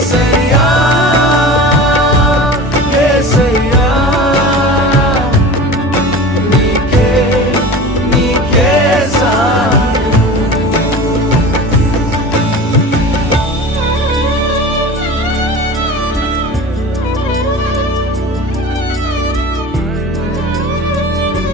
say.